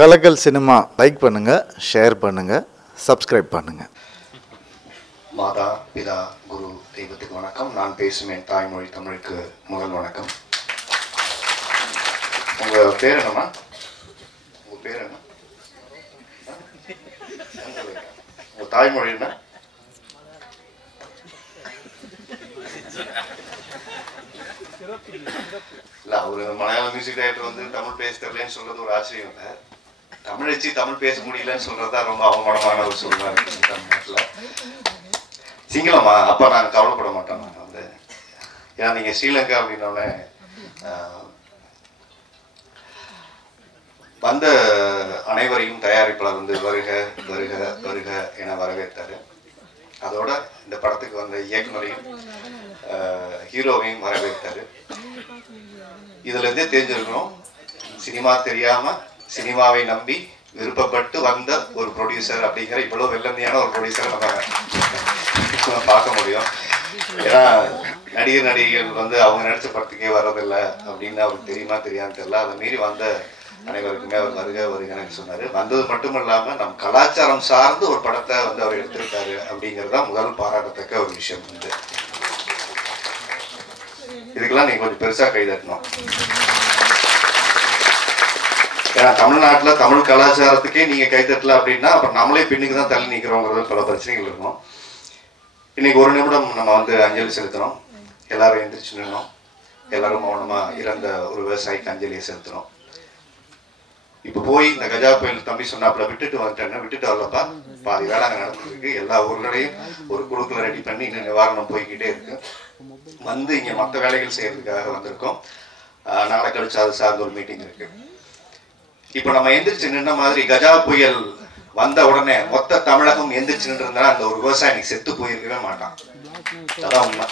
கலக்கல் cinema like பண்ணுங்கள் share பண்ணுங்கள் subscribe பண்ணுங்கள் மாதா பிதா குரு தெய்வத்துக்கு வணக்கம். நான் பேசும் என் தாய்மொழி தமிழுக்கு முதல் வணக்கம். உங்க பேர் என்னம்மா? உங்க பேர் என்ன? உங்க தாய்மொழி என்ன? இல்ல அவரு மலையாள மியூசிக் டைரக்டர் வந்து தமிழ் பேச தெரியலன்னு சொல்றது ஒரு ஆச்சரியம் இல்லை. தமிழச்சு தமிழ் பேச முடியலன்னு சொல்றதா ரொம்ப அவமானமான ஒரு சூழ்நிலை இருக்கு தமிழ்நாட்டில். சிங்களமா? அப்ப நான் கவலைப்பட மாட்டேன் நான் வந்து. ஏன்னா நீங்க ஸ்ரீலங்கா அப்படின்னோடனே வந்த அனைவரையும் தயாரிப்பாளர் வந்து வருக வருக வருக என வரவேற்றாரு. அதோட இந்த படத்துக்கு வந்த இயக்குனரையும் ஹீரோவையும் வரவேற்றாரு. இதுல இருந்தே தெரிஞ்சிருக்கணும். சினிமா தெரியாம சினிமாவை நம்பி விருப்பப்பட்டு வந்த ஒரு ப்ரொடியூசர் அப்படிங்கிற இவ்வளவு வெள்ளந்தியான ஒரு ப்ரொடியூசர் நம்ம பார்க்க முடியும். ஏன்னா நடிகர் நடிகைகள் வந்து அவங்க நடிச்ச படத்துக்கே வர்றதில்லை அப்படின்னு அவருக்கு தெரியுமா தெரியான்னு தெரியல. அதை மீறி வந்த அனைவருக்குமே அவர் வருக வருகன்னு சொன்னாரு. வந்தது மட்டும் இல்லாம நம் கலாச்சாரம் சார்ந்து ஒரு படத்தை வந்து அவர் எடுத்திருக்காரு அப்படிங்கிறது தான் முதல் பாராட்டத்தக்க ஒரு விஷயம் வந்து. இதுக்கெல்லாம் நீங்க கொஞ்சம் பெருசா கைதட்டணும் ஏன்னா தமிழ்நாட்டில் தமிழ் கலாச்சாரத்துக்கே நீங்கள் கைத்தட்டல அப்படின்னா அப்புறம் நம்மளே பின்னுக்கு தான் தள்ளி நிற்கிறோங்கிறது பல பிரச்சனைகள் இருக்கும். இன்னைக்கு ஒரு நிமிடம் நம்ம வந்து அஞ்சலி செலுத்துகிறோம் எல்லாரும் எந்திரிச்சு நின்னோம். எல்லாரும் மௌனமாக இறந்த ஒரு விவசாயிக்கு அஞ்சலியை செலுத்துகிறோம் இப்போ போய் இந்த கஜா புயல் தம்பி சொன்னாப்புல விட்டுட்டு வந்துட்டேன்னு விட்டுட்டு வரலப்பா. பாதி வேலை அங்கே நடந்துருக்கு எல்லா ஊர்களையும் ஒரு குழுக்களை ரெடி பண்ணி இன்னும் நிவாரணம் போய்கிட்டே இருக்கு. வந்து இங்கே மற்ற வேலைகள் செய்யறதுக்காக வந்திருக்கோம். நாளை கழிச்சு அது சார்ந்த ஒரு மீட்டிங் இருக்குது இப்ப நம்ம எந்திரிச்சு நின்ன மாதிரி கஜா புயல் வந்த உடனே மொத்த தமிழகம் எந்திரிச்சு நின்றிருந்தா அந்த ஒரு விவசாயி செத்து போயிருக்கவே மாட்டான். அதான் உண்மை.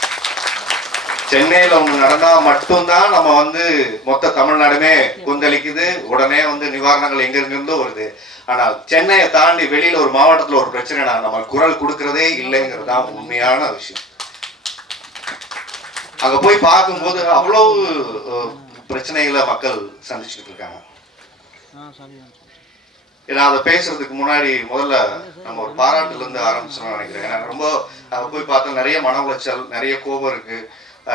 சென்னையில ஒண்ணு நடந்தா மட்டும்தான் நம்ம வந்து மொத்த தமிழ்நாடுமே கொந்தளிக்குது. உடனே வந்து நிவாரணங்கள் எங்க இருந்தோ வருது. ஆனால் சென்னையை தாண்டி வெளியில ஒரு மாவட்டத்துல ஒரு பிரச்சனை நம்ம குரல் கொடுக்கறதே இல்லைங்கிறது தான் உண்மையான விஷயம். அங்க போய் பார்க்கும்போது அவ்வளவு பிரச்சனைகளை மக்கள் சந்திச்சுட்டு இருக்காங்க. ஏன்னா அதை பேசுறதுக்கு முன்னாடி முதல்ல நம்ம ஒரு பாராட்டுல இருந்து ஆரம்பிச்சோம்னு நினைக்கிறேன். ஏன்னா ரொம்ப அங்க போய் பார்த்தா நிறைய மன உளைச்சல் நிறைய கோபம் இருக்கு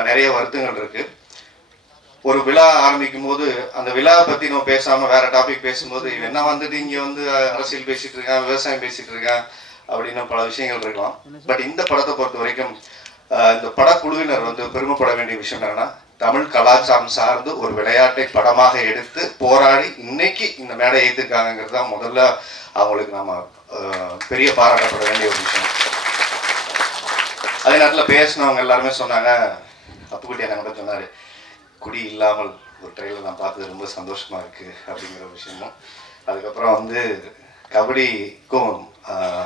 நிறைய வருத்தங்கள் இருக்கு. ஒரு விழா ஆரம்பிக்கும் போது அந்த விழா பத்தி நம்ம பேசாம வேற டாபிக் பேசும்போது என்ன வந்துட்டு இங்க வந்து அரசியல் பேசிட்டு இருக்கான் விவசாயம் பேசிட்டு இருக்கான் அப்படின்னு பல விஷயங்கள் இருக்கலாம். பட் இந்த படத்தை பொறுத்த வரைக்கும் இந்த படக்குழுவினர் வந்து பெருமைப்பட வேண்டிய விஷயம் என்னன்னா தமிழ் கலாச்சாரம் சார்ந்து ஒரு விளையாட்டை படமாக எடுத்து போராடி இன்னைக்கு இந்த மேடை ஏற்றிருக்காங்கிறது தான் முதல்ல அவங்களுக்கு நாம் பெரிய பாராட்டப்பட வேண்டிய ஒரு விஷயம். அதே நேரத்தில் பேசினவங்க எல்லாருமே சொன்னாங்க அப்புக்குட்டி என்ன கூட சொன்னார் குடி இல்லாமல் ஒரு ட்ரெயிலில் நான் பார்த்தது ரொம்ப சந்தோஷமாக இருக்குது அப்படிங்கிற ஒரு விஷயமும். அதுக்கப்புறம் வந்து கபடிக்கும்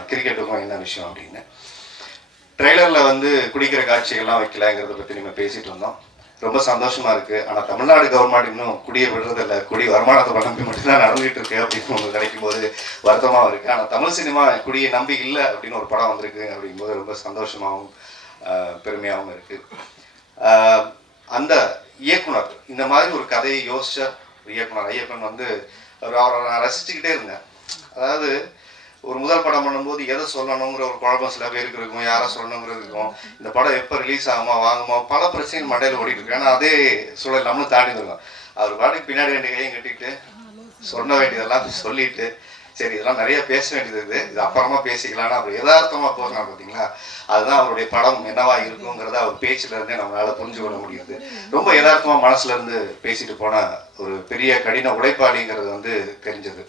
கிரிக்கெட்டுக்கும் என்ன விஷயம் அப்படின்னு. ட்ரெய்லரில் வந்து குடிக்கிற காட்சிகள்லாம் வைக்கலங்கிறத பற்றி நம்ம பேசிகிட்டு இருந்தோம் ரொம்ப சந்தோஷமா இருக்கு. ஆனா தமிழ்நாடு கவர்மெண்ட் இன்னும் குடியை விடுறதில்ல. குடி வருமானத்தை நம்பி மட்டும்தான் நடந்துகிட்டு இருக்கு அப்படின்னு ஒன்று கிடைக்கும் போது வருத்தமா இருக்கு. ஆனா தமிழ் சினிமா குடியை நம்பி இல்லை அப்படின்னு ஒரு படம் வந்திருக்கு அப்படிங்கும்போது ரொம்ப சந்தோஷமாகவும் பெருமையாகவும் இருக்கு. அந்த இயக்குனர் இந்த மாதிரி ஒரு கதையை யோசிச்ச ஒரு இயக்குனர் ஐயப்பன் வந்து அவர் அவரை நான் ரசிச்சுக்கிட்டே இருந்தேன். அதாவது ஒரு முதல் படம் பண்ணும்போது எதை சொல்லணுங்கிற ஒரு குழப்பம் சில பேருக்கு இருக்கும். யாரை சொல்லணுங்கிறது இருக்கும். இந்த படம் எப்போ ரிலீஸ் ஆகுமா வாங்குமா பல பிரச்சனைகள் மண்டையில் ஓடிட்டு இருக்கு. ஏன்னா அதே சூழல் நம்மளும் தாண்டி இருக்கோம் அவர் பாட்டுக்கு பின்னாடி ரெண்டு கையும் கட்டிக்கிட்டு சொல்ல வேண்டியதெல்லாம் சொல்லிட்டு சரி இதெல்லாம் நிறைய பேச வேண்டியது இது. இது அப்புறமா பேசிக்கலாம்னு அவர் யதார்த்தமாக போகிறாங்க பார்த்தீங்களா அதுதான் அவருடைய படம் என்னவா இருக்குங்கிறத அவர் பேச்சுல இருந்தே நம்மளால புரிஞ்சு கொள்ள முடியுது. ரொம்ப யதார்த்தமாக மனசுல இருந்து பேசிட்டு போன ஒரு பெரிய கடின உழைப்பாளிங்கிறது வந்து தெரிஞ்சது.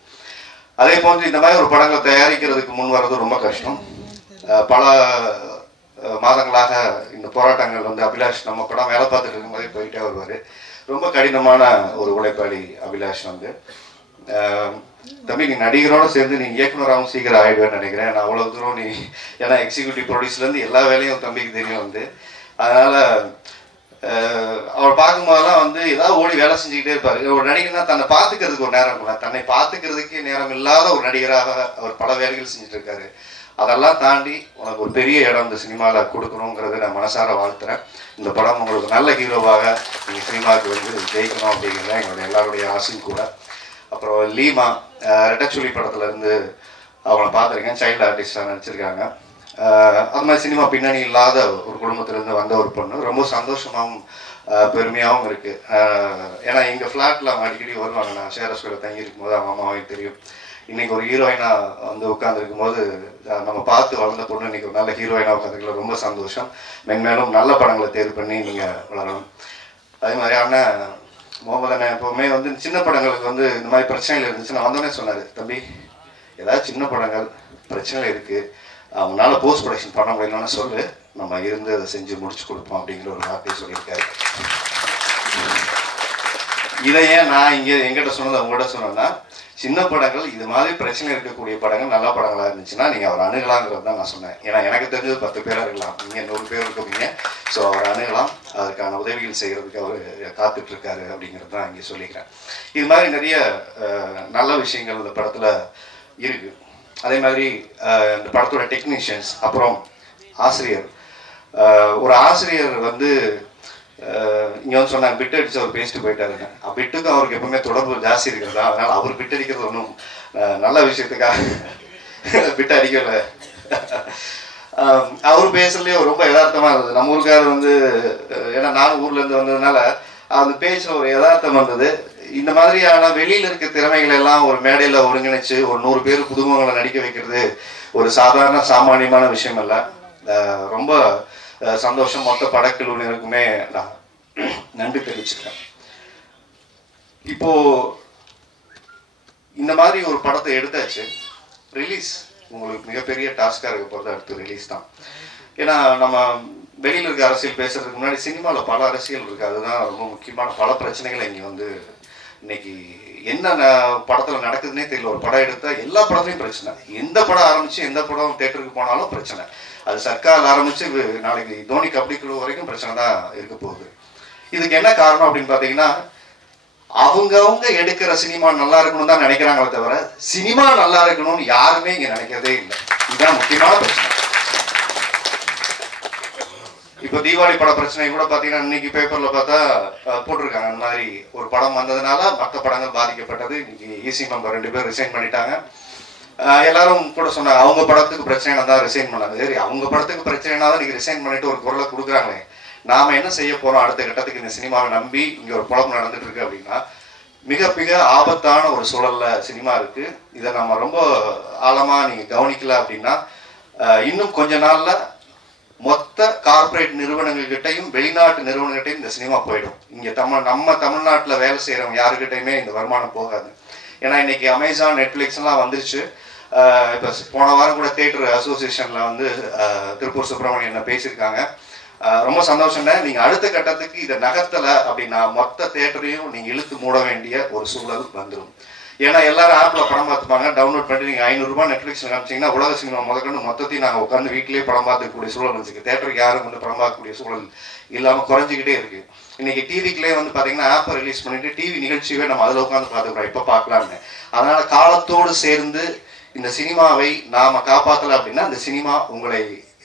அதே போன்று இந்த மாதிரி ஒரு படங்களை தயாரிக்கிறதுக்கு முன் வர்றது ரொம்ப கஷ்டம். பல மாதங்களாக இந்த போராட்டங்கள் வந்து அபிலாஷ் நம்ம படம் வேலை பார்த்துட்டு இருக்கும்போதே போயிட்டே வருவார். ரொம்ப கடினமான ஒரு உழைப்பாளி அபிலாஷ் வந்து. தம்பி நீ நடிகரோட சேர்ந்து நீ இயக்குனராகவும் சீக்கிரம் ஆயிடுவேன்னு நினைக்கிறேன். நான் அவ்வளோ தூரம் நீ ஏன்னா எக்ஸிக்யூட்டிவ் ப்ரொடியூஸ்லேருந்து எல்லா வேலையும் தம்பிக்கு தெரியும் வந்து. அதனால் அவர் பார்க்கும்போதெல்லாம் வந்து ஏதாவது ஓடி வேலை செஞ்சுக்கிட்டே இருப்பாரு. ஒரு நடிகர்னா தன்னை பார்த்துக்கிறதுக்கு ஒரு நேரம் இல்லை தன்னை பார்த்துக்கிறதுக்கே நேரம் இல்லாத ஒரு நடிகராக அவர் பல வேலைகள் செஞ்சுட்டு இருக்காரு. அதெல்லாம் தாண்டி உனக்கு ஒரு பெரிய இடம் இந்த சினிமாவில் கொடுக்கணுங்கிறத நான் மனசார வாழ்த்துறேன். இந்த படம் உங்களுக்கு நல்ல ஹீரோவாக நீங்கள் சினிமாவுக்கு வந்து ஜெயிக்கணும் அப்படிங்கிறது எங்களுடைய எல்லாருடைய ஆசையும் கூட. அப்புறம் லீமா அஹ் ரெட்டச்சுழி படத்துல அவங்கள பார்த்துருக்கேன். சைல்டு ஆர்டிஸ்டாக நடிச்சிருக்காங்க. அது மாதிரி சினிமா பின்னணி இல்லாத ஒரு குடும்பத்திலேருந்து வந்த ஒரு பொண்ணு. ரொம்ப சந்தோஷமாகவும் பெருமையாகவும் இருக்குது ஏன்னா எங்கள் ஃப்ளாட்டில் அவங்க அடிக்கடி வருவாங்க நான் சேரஸ்வரில் ஸ்கூலில் தங்கி இருக்கும்போது அவங்க அம்மாவையும் தெரியும். இன்றைக்கி ஒரு ஹீரோயினாக வந்து உட்காந்துருக்கும் போது நம்ம பார்த்து வளர்ந்த பொண்ணு இன்னைக்கு ஒரு நல்ல ஹீரோயினா உட்காந்துருக்கல ரொம்ப சந்தோஷம். மென்மேலும் நல்ல படங்களை தேர்வு பண்ணி நீங்கள் வளரணும். அதே மாதிரி அண்ணன் முகமது அண்ணன் வந்து சின்ன படங்களுக்கு வந்து இந்த மாதிரி பிரச்சனைகள் இருந்துச்சு நான் வந்தோடனே சொன்னார் தம்பி ஏதாவது சின்ன படங்கள் பிரச்சனை இருக்குது அவங்களால போஸ்ட் ப்ரொடக்ஷன் பண்ண முடியலன்னு சொல்லு. நம்ம இருந்து அதை செஞ்சு முடிச்சு கொடுப்போம் அப்படிங்கிற ஒரு வார்த்தையை சொல்லியிருக்காரு. இதை ஏன் நான் இங்கே எங்கிட்ட சொன்னது உங்கள்கிட்ட சொன்னேன்னா சின்ன படங்கள் இது மாதிரி பிரச்சனை இருக்கக்கூடிய படங்கள் நல்ல படங்களாக இருந்துச்சுன்னா நீங்கள் அவர் அணுகலாங்கிறது தான் நான் சொன்னேன். ஏன்னா எனக்கு தெரிஞ்சது பத்து பேராக இருக்கலாம். நீங்கள் நூறு பேர் இருக்கீங்க. ஸோ அவர் அணுகலாம். அதற்கான உதவிகள் செய்கிறதுக்கு அவர் காத்துட்ருக்காரு அப்படிங்கிறது தான் இங்கே சொல்லிக்கிறேன். இது மாதிரி நிறைய நல்ல விஷயங்கள் இந்த படத்தில் இருக்குது அதே மாதிரி இந்த படத்தோட டெக்னீஷியன்ஸ் அப்புறம் ஆசிரியர். ஒரு ஆசிரியர் வந்து இங்கே இங்க வந்து சொன்னாங்க பிட் அடிச்சு அவர் பேசிட்டு போயிட்டாருங்க பிட்டுக்கும் அவருக்கு எப்பவுமே தொடர்பு ஜாஸ்தி இருக்கிறதா? அதனால அவர் பிட் அடிக்கிறது ஒன்றும் நல்ல விஷயத்துக்காக பிட் அடிக்கல. அவர் பேசுறதுலயே ரொம்ப யதார்த்தமா இருந்தது. நம்ம ஊருக்காரர் வந்து ஏன்னா நான் ஊர்ல இருந்து வந்ததுனால அந்த பேச்சில் ஒரு யதார்த்தம் வந்தது. இந்த மாதிரியான வெளியில இருக்க திறமைகளை எல்லாம் ஒரு மேடையில ஒருங்கிணைச்சு ஒரு நூறு பேர் புதுமுகங்களை நடிக்க வைக்கிறது ஒரு சாதாரண சாமானியமான விஷயம் அல்ல ரொம்ப சந்தோஷம். மொத்த படக்குழுவினருக்குமே நான் நன்றி தெரிவிச்சுக்கிறேன். இப்போ இந்த மாதிரி ஒரு படத்தை எடுத்தாச்சு. ரிலீஸ். உங்களுக்கு மிகப்பெரிய டாஸ்காக இருக்க போகிறது அடுத்து ரிலீஸ் தான். ஏன்னா நம்ம வெளியில் இருக்க அரசியல் பேசுறதுக்கு முன்னாடி சினிமாவில் பல அரசியல் இருக்குது அதுதான் ரொம்ப முக்கியமான பல பிரச்சனைகளை இங்கே வந்து இன்னைக்கு என்ன ந- படத்துல நடக்குதுன்னே தெரியல. ஒரு படம் எடுத்தா எல்லா படத்துலையும் பிரச்சனை. எந்த படம் ஆரம்பிச்சு எந்த படம் தேட்டருக்கு போனாலும் பிரச்சனை. அது சர்க்கார் ஆரம்பிச்சு நாளைக்கு தோனி கபடி குழு வரைக்கும் பிரச்சனை தான் இருக்க போகுது. இதுக்கு என்ன காரணம் அப்படின்னு பார்த்தீங்கன்னா அவங்கவுங்க எடுக்கிற சினிமா நல்லா இருக்கணும்னு தான் நினைக்கிறாங்களே தவிர சினிமா நல்லா இருக்கணும்னு யாருமே இங்க நினைக்கிறதே இல்லை. இதுதான் முக்கியமான பிரச்சனை. இப்போ தீபாவளி பட பிரச்சனை கூட பார்த்தீங்கன்னா இன்னைக்கு பேப்பர்ல பார்த்தா போட்டிருக்காங்க. அந்த மாதிரி ஒரு படம் வந்ததுனால மற்ற படங்கள் பாதிக்கப்பட்டது. இன்னைக்கு ஈசி மெம்பர் ரெண்டு பேர் ரிசைன் பண்ணிட்டாங்க. எல்லாரும் கூட சொன்னாங்க அவங்க படத்துக்கு பிரச்சனை தான் ரிசைன் பண்ணாங்க. சரி அவங்க படத்துக்கு பிரச்சனைனா தான் நீங்க ரிசைன் பண்ணிட்டு ஒரு குரலை கொடுக்குறாங்களே. நாம என்ன செய்ய போறோம் அடுத்த கட்டத்துக்கு இந்த சினிமாவை நம்பி இங்க ஒரு குழப்பம் நடந்துட்டு இருக்கு அப்படின்னா மிக மிக ஆபத்தான ஒரு சூழல்ல சினிமா இருக்கு. இதை நம்ம ரொம்ப ஆழமா நீங்க கவனிக்கல அப்படின்னா இன்னும் கொஞ்ச நாள்ல மொத்த கார்ப்பரேட் நிறுவனங்கள்கிட்டையும் வெளிநாட்டு நிறுவனங்கள்கிட்டையும் இந்த சினிமா போயிடும். இங்கே தமிழ் நம்ம தமிழ்நாட்டில் வேலை செய்கிறவங்க யாருக்கிட்டையுமே இந்த வருமானம் போகாது. ஏன்னா இன்னைக்கு அமேசான் நெட்ஃப்ளிக்ஸ்லாம் வந்துருச்சு. இப்போ போன வாரம் கூட தேட்டர் அசோசியேஷனில் வந்து திருப்பூர் சுப்பிரமணியன் என்ன பேசியிருக்காங்க. ரொம்ப சந்தோஷங்க நீங்கள் அடுத்த கட்டத்துக்கு இதை நகர்த்தல அப்படின்னா மொத்த தேட்டரையும் நீங்கள் இழுத்து மூட வேண்டிய ஒரு சூழல் வந்துடும் ஏன்னா எல்லாரும் ஆப்ல படம் பார்த்துப்பாங்க. டவுன்லோட் பண்ணி நீங்க ஐநூறு ரூபாய் நெட்ஃபிளிக்ஸ்ல காமிச்சீங்கன்னா உலக சினிமா முதற்கொண்டு மொத்தத்தையும் நாங்க உட்காந்து வீட்டிலேயே படம் பார்த்துக்கூடிய சூழல் இருந்துச்சு. தேட்டருக்கு யாரும் வந்து படம் பார்க்கக்கூடிய சூழல் இல்லாம குறைஞ்சிக்கிட்டே இருக்கு. இன்னைக்கு டிவிக்குள்ளே வந்து பாத்தீங்கன்னா ஆப்பை ரிலீஸ் பண்ணிட்டு டிவி நிகழ்ச்சியவே நம்ம அதுல உட்காந்து பார்த்துக்கிறோம். இப்ப பார்க்கலாம்னு. அதனால காலத்தோடு சேர்ந்து இந்த சினிமாவை நாம காப்பாத்தல அப்படின்னா இந்த சினிமா உங்களை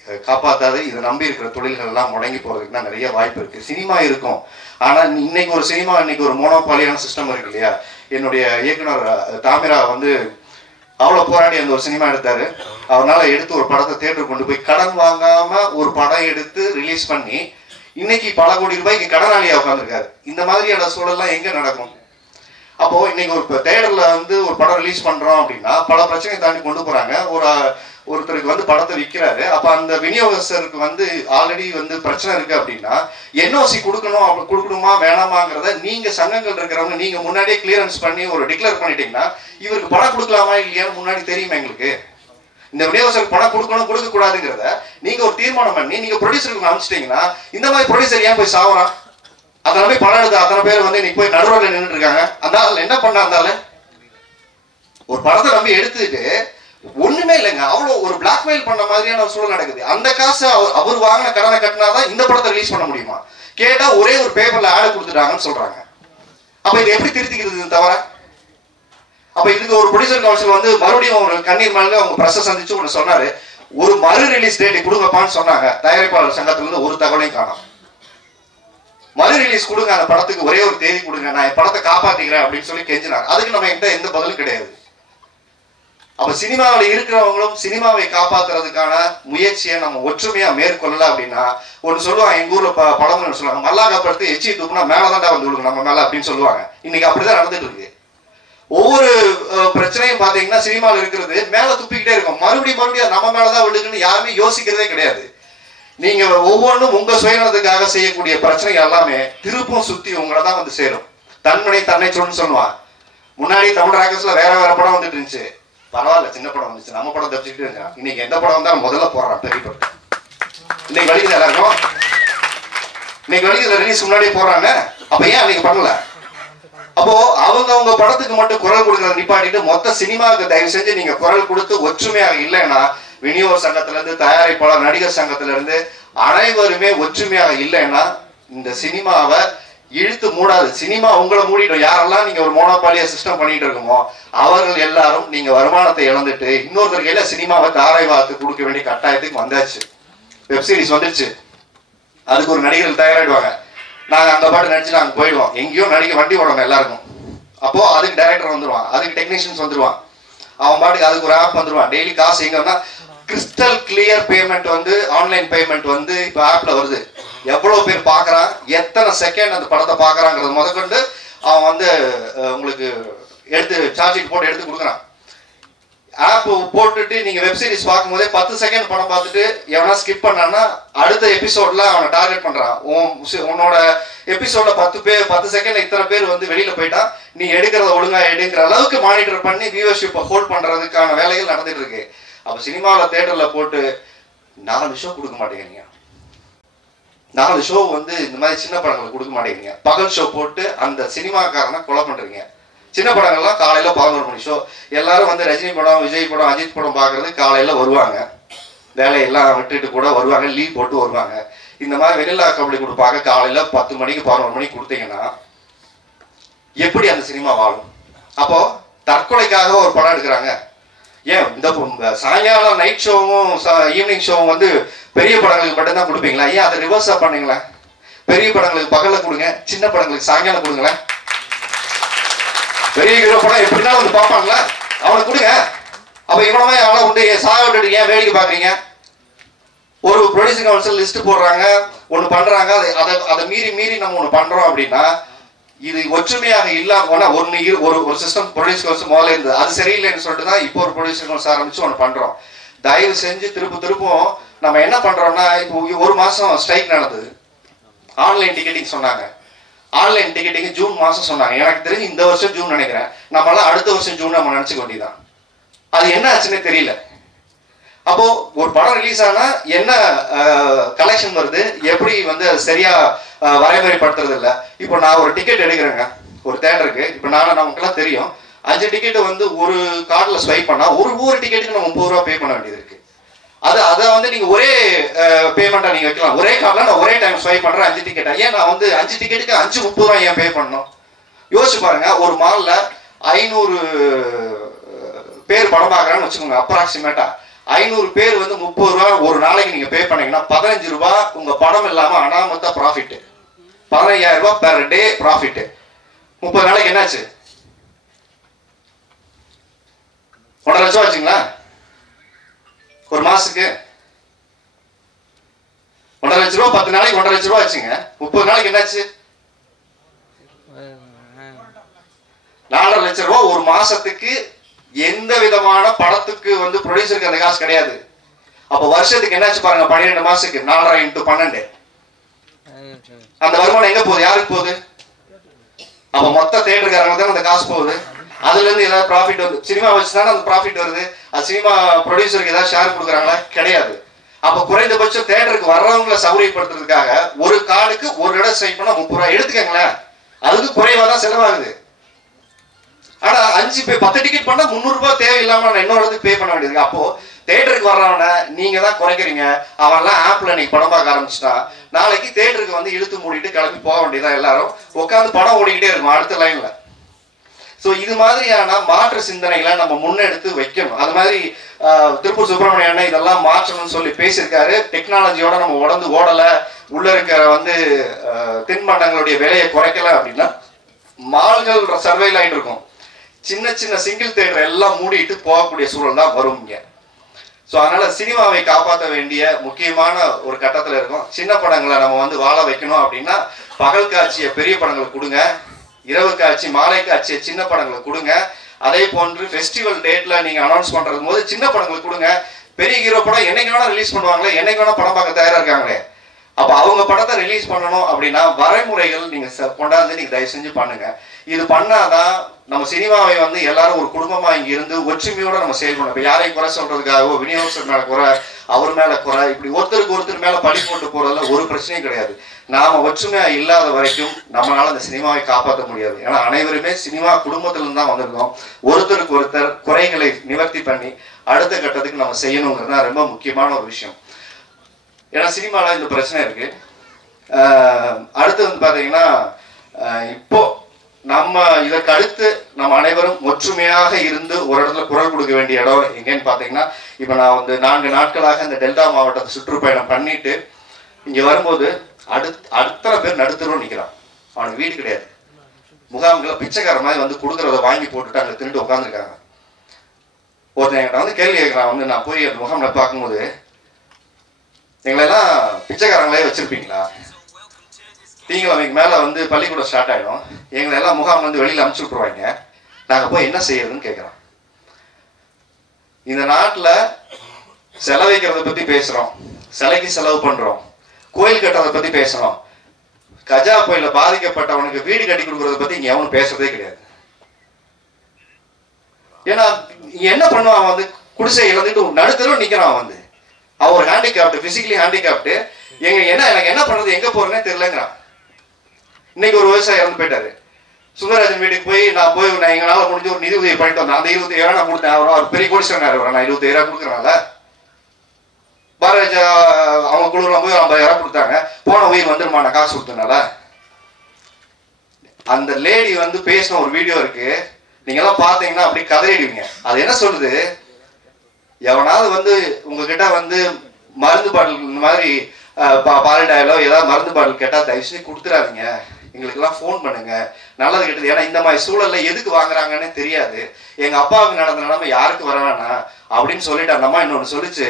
அஹ், காப்பாத்தாது. இதை நம்பி இருக்கிற தொழில்கள் எல்லாம் முடங்கி போறதுக்கு தான் நிறைய வாய்ப்பு இருக்கு. சினிமா இருக்கும். ஆனா இன்னைக்கு ஒரு சினிமா இன்னைக்கு ஒரு மோனோபாலியான சிஸ்டம் இருக்கு இல்லையா? என்னுடைய இயக்குனர் தாமிரா வந்து அவ்வளோ போராடி அந்த ஒரு சினிமா எடுத்தாரு. அவரால எடுத்து ஒரு படத்தை தேட்டருக்கு கொண்டு போய் கடன் வாங்காம ஒரு படம் எடுத்து ரிலீஸ் பண்ணி இன்னைக்கு பல கோடி ரூபாய்க்கு கடனாளியா உட்காந்துருக்காரு இந்த மாதிரியான சூழல்லாம் எங்க நடக்கும்? அப்போ இன்னைக்கு ஒரு தேட்டர்ல வந்து ஒரு படம் ரிலீஸ் பண்றோம் அப்படின்னா பல பிரச்சனையை தாண்டி கொண்டு போறாங்க. ஒரு ஒருத்தருக்கு வந்து படத்தை விற்கிறாரு அப்ப அந்த விநியோகஸ்தருக்கு வந்து ஆல்ரெடி வந்து பிரச்சனை இருக்கு அப்படின்னா என்ஓசி கொடுக்கணும் அப்படி கொடுக்கணுமா வேணாமாங்கிறத நீங்க சங்கங்கள் இருக்கிறவங்க நீங்க முன்னாடியே கிளியரன்ஸ் பண்ணி ஒரு டிக்ளேர் பண்ணிட்டீங்கன்னா இவருக்கு பணம் கொடுக்கலாமா இல்லையான்னு முன்னாடி தெரியுமா எங்களுக்கு? இந்த விநியோகஸ்தருக்கு பணம் கொடுக்கணும் கொடுக்க கூடாதுங்கிறத நீங்க ஒரு தீர்மானம் பண்ணி நீங்க ப்ரொடியூசருக்கு அனுப்பிச்சிட்டீங்கன்னா இந்த மாதிரி ப்ரொடியூசர் ஏன் போய் சாவறான்? அதனால போய் பணம் எடுத்த அத்தனை பேர் வந்து இன்னைக்கு போய் நடுவில் நின்றுட்டு இருக்காங்க. அந்த என்ன பண்ண இருந்தாலும் ஒரு படத்தை நம்பி எடுத்துட்டு ஒண்ணுமே இல்லைங்க. அவ்வளவு ஒரு பிளாக்மெயில் பண்ண மாதிரியான ஒரு சூழல் நடக்குது. அந்த காசை அவர் அவர் வாங்கின கடனை கட்டினாதான் இந்த படத்தை ரிலீஸ் பண்ண முடியுமா? கேட்டா ஒரே ஒரு பேப்பர்ல ஆடு கொடுத்துட்டாங்கன்னு சொல்றாங்க. அப்ப இதை எப்படி திருத்திக்கிறது தவிர அப்ப இதுக்கு ஒரு ப்ரொடியூசர் கவுன்சில் வந்து மறுபடியும் ஒரு கண்ணீர் மல்ல அவங்க பிரஸ் சந்திச்சு ஒன்று சொன்னாரு. ஒரு மறு ரிலீஸ் டேட் கொடுங்கப்பான்னு சொன்னாங்க. தயாரிப்பாளர் சங்கத்துல இருந்து ஒரு தகவலையும் காணும். மறு ரிலீஸ் கொடுங்க அந்த படத்துக்கு ஒரே ஒரு தேதி கொடுங்க. நான் என் படத்தை காப்பாத்திக்கிறேன் அப்படின்னு சொல்லி கெஞ்சினாங்க அதுக்கு நம்ம என்கிட்ட எந்த பதிலும் கிடையாது. அப்ப சினிமாவில் இருக்கிறவங்களும் சினிமாவை காப்பாத்துறதுக்கான முயற்சியை நம்ம ஒற்றுமையா மேற்கொள்ளல அப்படின்னா ஒன்று சொல்லுவாங்க எங்க ஊர்ல படம் சொல்லுவாங்க மல்லாக படுத்து எச்சி தூக்குனா மேலதான்டா வந்து விழுகும் நம்ம மேல அப்படின்னு சொல்லுவாங்க. இன்னைக்கு அப்படிதான் நடந்துட்டு இருக்கு. ஒவ்வொரு பிரச்சனையும் பாத்தீங்கன்னா சினிமாவில் இருக்கிறது மேல துப்பிக்கிட்டே இருக்கும். மறுபடியும் மறுபடியும் நம்ம மேலதான் விழுகுன்னு யாருமே யோசிக்கிறதே கிடையாது. நீங்க ஒவ்வொன்றும் உங்க சுயநலத்துக்காக செய்யக்கூடிய பிரச்சனை எல்லாமே திருப்பும் சுத்தி உங்களை தான் வந்து சேரும். தன்மனை தன்னை சொல்லுன்னு சொல்லுவான் முன்னாடி தமிழ் ராகஸ்ல வேற வேற படம் வந்துட்டு இருந்துச்சு. பரவாயில்ல சின்ன படம் வந்துச்சு. நம்ம படம் தப்பிச்சுட்டு இருக்கான் இன்னைக்கு எந்த படம் வந்தாலும் முதல்ல போடுறான் பெரிய படம். இன்னைக்கு வலிக்குது எல்லாருக்கும்? இன்னைக்கு வலிக்குது? ரிலீஸ் முன்னாடியே போடுறாங்க அப்ப ஏன் அன்னைக்கு பண்ணல? அப்போ அவங்க அவங்க படத்துக்கு மட்டும் குரல் கொடுக்கறத நிப்பாட்டிட்டு மொத்த சினிமாவுக்கு தயவு செஞ்சு நீங்க குரல் கொடுத்து ஒற்றுமையாக இல்லைன்னா விநியோக சங்கத்துல இருந்து தயாரிப்பாளர் நடிகர் சங்கத்துல இருந்து அனைவருமே ஒற்றுமையாக இல்லைன்னா இந்த சினிமாவை இழுத்து மூடாது. சினிமா உங்களை மூடிடும் யாரெல்லாம் நீங்க ஒரு மோனோபாலியா சிஸ்டம் பண்ணிட்டு இருக்கோமோ அவர்கள் எல்லாரும் நீங்க வருமானத்தை இழந்துட்டு இன்னொருத்தர் கையில சினிமாவை தாரை வாத்து கொடுக்க வேண்டிய கட்டாயத்துக்கு வந்தாச்சு. வெப்சீரிஸ் வந்துருச்சு. அதுக்கு ஒரு நடிகர்கள் தயாராயிடுவாங்க. நாங்க அந்த பாட்டு நடிச்சு நாங்க போயிடுவோம். எங்கேயோ நடிக்க வண்டி ஓடணும் எல்லாருக்கும். அப்போ அதுக்கு டைரக்டர் வந்துருவான். அதுக்கு டெக்னீஷியன்ஸ் வந்துருவான். அவன் பாட்டுக்கு அதுக்கு ஒரு ஆப் வந்துருவான். டெய்லி காசு எங்கன்னா கிறிஸ்டல் கிளியர் பேமெண்ட் வந்து ஆன்லைன் பேமெண்ட் வந்து இப்போ ஆப்பில் வருது. எவ்வளோ பேர் பார்க்குறான் எத்தனை செகண்ட் அந்த படத்தை பார்க்குறாங்கிறத முதற்கொண்டு அவன் வந்து உங்களுக்கு எடுத்து சார்ஜிங் போட்டு எடுத்து கொடுக்குறான். ஆப் போட்டுட்டு நீங்கள் வெப் சீரிஸ் பார்க்கும்போதே பத்து செகண்ட் படம் பார்த்துட்டு எவனா ஸ்கிப் பண்ணான்னா அடுத்த எபிசோடில் அவனை டார்கெட் பண்ணுறான் உன் சி- உன்னோட எபிசோடில் பத்து பேர் பத்து செகண்ட் இத்தனை பேர் வந்து வெளியில் போயிட்டா நீ எடுக்கிறத ஒழுங்காக எடுங்கிற அளவுக்கு மானிட்டர் பண்ணி வியூவர்ஷிப்பை ஹோல்ட் பண்ணுறதுக்கான வேலைகள் நடந்துட்டு இருக்கு. அப்ப சினிமாவில் தேட்டர்ல போட்டு நாலு ஷோ கொடுக்க மாட்டேங்கிறீங்க. நாலு ஷோ வந்து இந்த மாதிரி சின்ன படங்களுக்கு கொடுக்க மாட்டேங்கிறீங்க. பகல் ஷோ போட்டு அந்த சினிமாக்காரனை கொலை பண்றீங்க. சின்ன படங்கள்லாம் காலையில பதினோரு மணி ஷோ எல்லாரும் வந்து ரஜினி படம் விஜய் படம் அஜித் படம் பார்க்கறது காலையில வருவாங்க. வேலையெல்லாம் விட்டுட்டு கூட வருவாங்க லீவ் போட்டு வருவாங்க. இந்த மாதிரி வெண்ணிலா கபடி கொடுப்பாங்க காலையில பத்து மணிக்கு பதினோரு மணிக்கு கொடுத்தீங்கன்னா எப்படி அந்த சினிமா வாழும்? அப்போ தற்கொலைக்காக ஒரு படம் எடுக்கிறாங்க. ஏன் இந்த சாயங்காலம் நைட் ஷோவும் ஈவினிங் ஷோவும் வந்து பெரிய படங்களுக்கு மட்டும்தான் கொடுப்பீங்களா? ஏன் அதை ரிவர்ஸாக பண்ணுங்களேன் பெரிய படங்களுக்கு பகலில் கொடுங்க சின்ன படங்களுக்கு சாயங்காலம் கொடுங்களேன் பெரிய ஹீரோ படம் எப்படின்னா வந்து பார்ப்பாங்களா? அவனுக்கு கொடுங்க. அப்போ இவனமே அவனை உண்டு சாக விட்டுட்டு ஏன் வேடிக்கை பார்க்குறீங்க? ஒரு ப்ரொடியூசிங் கவுன்சில் லிஸ்ட் போடுறாங்க ஒன்று பண்ணுறாங்க அதை அதை அதை மீறி மீறி நம்ம ஒன்று பண்ணுறோம் அப்படின்னா இது ஒற்றுமையாக இல்லாம போனா ஒன்று இரு- ஒரு ஒரு சிஸ்டம் ப்ரொடியூஸ் கவுன்சில் முதல்ல இருந்தது அது சரியில்லைன்னு சொல்லிட்டு தான் இப்போ ஒரு ப்ரொடியூசர் கவுன்சில் ஆரம்பிச்சு ஒன்று பண்றோம். தயவு செஞ்சு திரும்ப திருப்பும் நம்ம என்ன பண்றோம்னா இப்போ ஒரு மாசம் ஸ்ட்ரைக் நடந்தது. ஆன்லைன் டிக்கெட்டிங் சொன்னாங்க. ஆன்லைன் டிக்கெட்டிங் ஜூன் மாசம் சொன்னாங்க. எனக்கு தெரிஞ்சு இந்த வருஷம் ஜூன் நினைக்கிறேன். நம்மளாம் அடுத்த வருஷம் ஜூன் நம்ம நினைச்சுக்க வேண்டியதான் அது என்ன ஆச்சுன்னே தெரியல. அப்போ ஒரு படம் ரிலீஸ் ஆனா என்ன கலெக்ஷன் வருது? எப்படி வந்து அது சரியா வரைமுறைப்படுத்துறது இல்ல இப்போ நான் ஒரு டிக்கெட் எடுக்கிறேங்க. ஒரு தேட்டருக்கு இப்போ நான் நமக்குலாம் தெரியும். அஞ்சு டிக்கெட் வந்து ஒரு கார்டில் ஸ்வைப் பண்ணா ஒரு ஒரு டிக்கெட்டுக்கு நம்ம ஒம்பது ரூபா பே பண்ண வேண்டியது இருக்கு. அது அதை வந்து நீங்க ஒரே பேமெண்ட்டா நீங்க வைக்கலாம். ஒரே கார்டில் நான் ஒரே டைம் ஸ்வைப் பண்றேன் அஞ்சு டிக்கெட்டா ஏன் நான் வந்து அஞ்சு டிக்கெட்டுக்கு அஞ்சு முப்பது ரூபா ஏன் பே பண்ணணும்? யோசிச்சு பாருங்க. ஒரு மாலில் ஐநூறு பேர் படம் பார்க்கறான்னு வச்சுக்கோங்க அப்ராக்சிமேட்டா ஐநூறு பேர் வந்து முப்பது ரூபா ஒரு நாளைக்கு நீங்க பே பண்ணீங்கன்னா பதினஞ்சு ரூபா உங்க படம் இல்லாம அனாமத்த ப்ராஃபிட் பதினையாயிரம் ரூபாய் பெர் டே ப்ராஃபிட் முப்பது நாளைக்கு என்னாச்சு? ஒன்றரை லட்சம் ஆச்சுங்களா? ஒரு மாசத்துக்கு? ஒன்றரை லட்ச ரூபா பத்து நாளைக்கு ஒன்றரை லட்ச ரூபா ஆச்சுங்க. முப்பது நாளைக்கு என்னாச்சு? நாலரை லட்ச ரூபா ஒரு மாசத்துக்கு எந்த விதமான படத்துக்கு வந்து ப்ரொடியூசருக்கு அந்த காசு கிடையாது. அப்ப வருஷத்துக்கு என்னாச்சு பாருங்க பன்னிரெண்டு மாசத்துக்கு நாலரை இன்ட்டு பன்னெண்டு. அந்த வருமானம் எங்க போகுது? யாருக்கு போகுது? அப்ப மொத்த தேட்டருக்காரங்க தான் அந்த காசு போகுது. அதுல இருந்து ஏதாவது ப்ராஃபிட் வருது சினிமா வச்சு தானே அந்த ப்ராஃபிட் வருது. அது சினிமா ப்ரொடியூசருக்கு ஏதாவது ஷேர் கொடுக்குறாங்களா? கிடையாது. அப்ப குறைந்தபட்சம் தேட்டருக்கு வர்றவங்களை சௌரியப்படுத்துறதுக்காக ஒரு காலுக்கு ஒரு இடம் ஸ்ட்ரைக் பண்ணா முப்பது ரூபாய். எடுத்துக்கங்களேன். அதுக்கு குறைவா தான் செலவாகுது. ஆனா அஞ்சு பே பத்து டிக்கெட் பண்ணா முந்நூறு ரூபாய் தேவையில்லாம நான் இன்னொரு பே பண்ண வேண்டியது அப்போ தேட்டருக்கு வர்றவன நீங்க தான் குறைக்கிறீங்க. அவன்லாம் ஆப்ல இன்னைக்கு படம் பார்க்க ஆரம்பிச்சிட்டான் நாளைக்கு தேட்டருக்கு வந்து இழுத்து மூடிட்டு கிளம்பி போக வேண்டியதான் எல்லாரும் உட்காந்து படம் ஓடிக்கிட்டே இருக்கும் அடுத்த லைன்ல ஸோ இது மாதிரியான மாற்று சிந்தனைகளை நம்ம முன்னெடுத்து வைக்கணும். அது மாதிரி திருப்பூர் சுப்பிரமணிய அண்ணன் இதெல்லாம் மாற்றணும்னு சொல்லி பேசியிருக்காரு. டெக்னாலஜியோட நம்ம உடந்து ஓடலை. உள்ள இருக்கிற வந்து தின்பண்டங்களுடைய விலையை குறைக்கல அப்படின்னா மால்கள் சர்வேல ஆயிட்டு இருக்கும். சின்ன சின்ன சிங்கிள் தேட்டர் எல்லாம் மூடிட்டு போகக்கூடிய சூழல் தான் வரும் இங்கே. ஸோ அதனால சினிமாவை காப்பாற்ற வேண்டிய முக்கியமான ஒரு கட்டத்தில் இருக்கும். சின்ன படங்களை நம்ம வந்து வாழ வைக்கணும் அப்படின்னா பகல் காட்சியை பெரிய படங்களை கொடுங்க. இரவு காட்சி மாலை காட்சியை சின்ன படங்களை கொடுங்க. அதே போன்று ஃபெஸ்டிவல் டேட்ல நீங்க அனௌன்ஸ் பண்றது போது சின்ன படங்களுக்கு கொடுங்க. பெரிய ஹீரோ படம் என்னைக்கு வேணா ரிலீஸ் பண்ணுவாங்களே என்னைக்கு வேணா படம் பார்க்க தயாரா இருக்காங்களே. அப்ப அவங்க படத்தை ரிலீஸ் பண்ணணும் அப்படின்னா வரைமுறைகள் நீங்க கொண்டாந்து நீங்க தயவு செஞ்சு பண்ணுங்க. இது பண்ணாதான் நம்ம சினிமாவை வந்து எல்லாரும் ஒரு குடும்பமா இங்க இருந்து ஒற்றுமையோட நம்ம செயல்படணும் இப்ப யாரையும் குறை சொல்றதுக்காகவோ விநியோகஸ்தர் மேல குறை அவர் மேல குறை இப்படி ஒருத்தருக்கு ஒருத்தர் மேல பழி போட்டு போறதுல ஒரு பிரச்சனையும் கிடையாது. நாம ஒற்றுமையா இல்லாத வரைக்கும் நம்மளால அந்த சினிமாவை காப்பாற்ற முடியாது. ஏன்னா அனைவருமே சினிமா குடும்பத்துல இருந்து தான் வந்திருக்கோம். ஒருத்தருக்கு ஒருத்தர் குறைகளை நிவர்த்தி பண்ணி அடுத்த கட்டத்துக்கு நம்ம செய்யணுங்கிறது தான் ரொம்ப முக்கியமான ஒரு விஷயம். ஏன்னா சினிமாலாம் இந்த பிரச்சனை இருக்கு. அடுத்து வந்து பாத்தீங்கன்னா இப்போ நம்ம இதற்கு அடுத்து நம்ம அனைவரும் ஒற்றுமையாக இருந்து ஒரு இடத்துல குரல் கொடுக்க வேண்டிய இடம் எங்கேன்னு பாத்தீங்கன்னா இப்போ நான் வந்து நான்கு நாட்களாக இந்த டெல்டா மாவட்டத்தை சுற்றுப்பயணம் பண்ணிட்டு இங்க வரும்போது அடுத் அத்தனை பேர் நடுத்தரும் நிக்கிறான். அவனுக்கு வீடு கிடையாது. முகாம்களை பிச்சைக்கார மாதிரி வந்து கொடுக்கறத வாங்கி போட்டுட்டு அங்க திருட்டு உட்காந்துருக்காங்க ஒருத்தன் என்கிட்ட வந்து கேள்வி கேட்கறான் வந்து நான் போய் அந்த முகாம்ல பார்க்கும்போது எங்களெல்லாம் பிச்சைக்காரங்களே வச்சிருப்பீங்களா? திங்கக்கிழமைக்கு மேலே வந்து பள்ளிக்கூடம் ஸ்டார்ட் ஆகிடும் எங்களை எல்லாம் முகாம் வந்து வெளியில் அமுச்சு விட்ருவாங்க நாங்கள் போய் என்ன செய்யறதுன்னு கேட்குறோம் இந்த நாட்டில் செலவைக்கிறத பற்றி பேசுகிறோம் சிலைக்கு செலவு பண்ணுறோம் கோயில் கட்டுறதை பற்றி பேசுகிறோம் கஜா புயல பாதிக்கப்பட்டவனுக்கு வீடு கட்டி கொடுக்கறத பற்றி இங்கே எவனும் பேசுறதே கிடையாது. ஏன்னா என்ன பண்ணுவான் அவன் வந்து? குடிசை இழந்துட்டு நடுத்தரும் நிற்கிறான் அவன் வந்து. அவன் ஒரு ஹேண்டிகேப்டு பிசிக்கலி ஹேண்டிகேப்டு எங்க என்ன எனக்கு என்ன பண்றது எங்க போறேன்னே தெரியலங்கிறான். இன்னைக்கு ஒரு விவசாயி இறந்து போயிட்டாரு. சுந்தரராஜன் வீட்டுக்கு போய் நான் போய் நான் எங்களால முடிஞ்ச ஒரு நிதி உதவி பண்ணிட்டு வந்தேன். அந்த இருபத்தி ஏழு நான் கொடுத்தேன். அவர் அவர் பெரிய கோடிஸ்வரன் நான் இருபத்தி ஏழு கொடுக்குறேன்ல. பாரதிராஜா அவங்க குழுல போய் ஐம்பதாயிரம் கொடுத்தாங்க. போன உயிர் வந்துருமா நான் காசு கொடுத்தனால அந்த லேடி வந்து பேசின ஒரு வீடியோ இருக்கு. நீங்க எல்லாம் பாத்தீங்கன்னா அப்படியே கதறிடுவீங்க. அது என்ன சொல்லுது? எவனாவது வந்து உங்ககிட்ட வந்து மருந்து பாட்டில் இந்த மாதிரி பாலிடாயிலோ ஏதாவது மருந்து பாட்டில் கேட்டால் தயவு செஞ்சு கொடுத்துறாதீங்க. எங்களுக்கெல்லாம் ஃபோன் பண்ணுங்க. நல்லது கெட்டது. ஏன்னா இந்த மாதிரி சூழல்ல எதுக்கு வாங்குறாங்கன்னு தெரியாது. எங்க அப்பாவுக்கு நடந்த நிலைமை யாருக்கு வர வேணாம் அப்படின்னு சொல்லிட்டு அந்த அம்மா இன்னொன்று சொல்லிச்சு.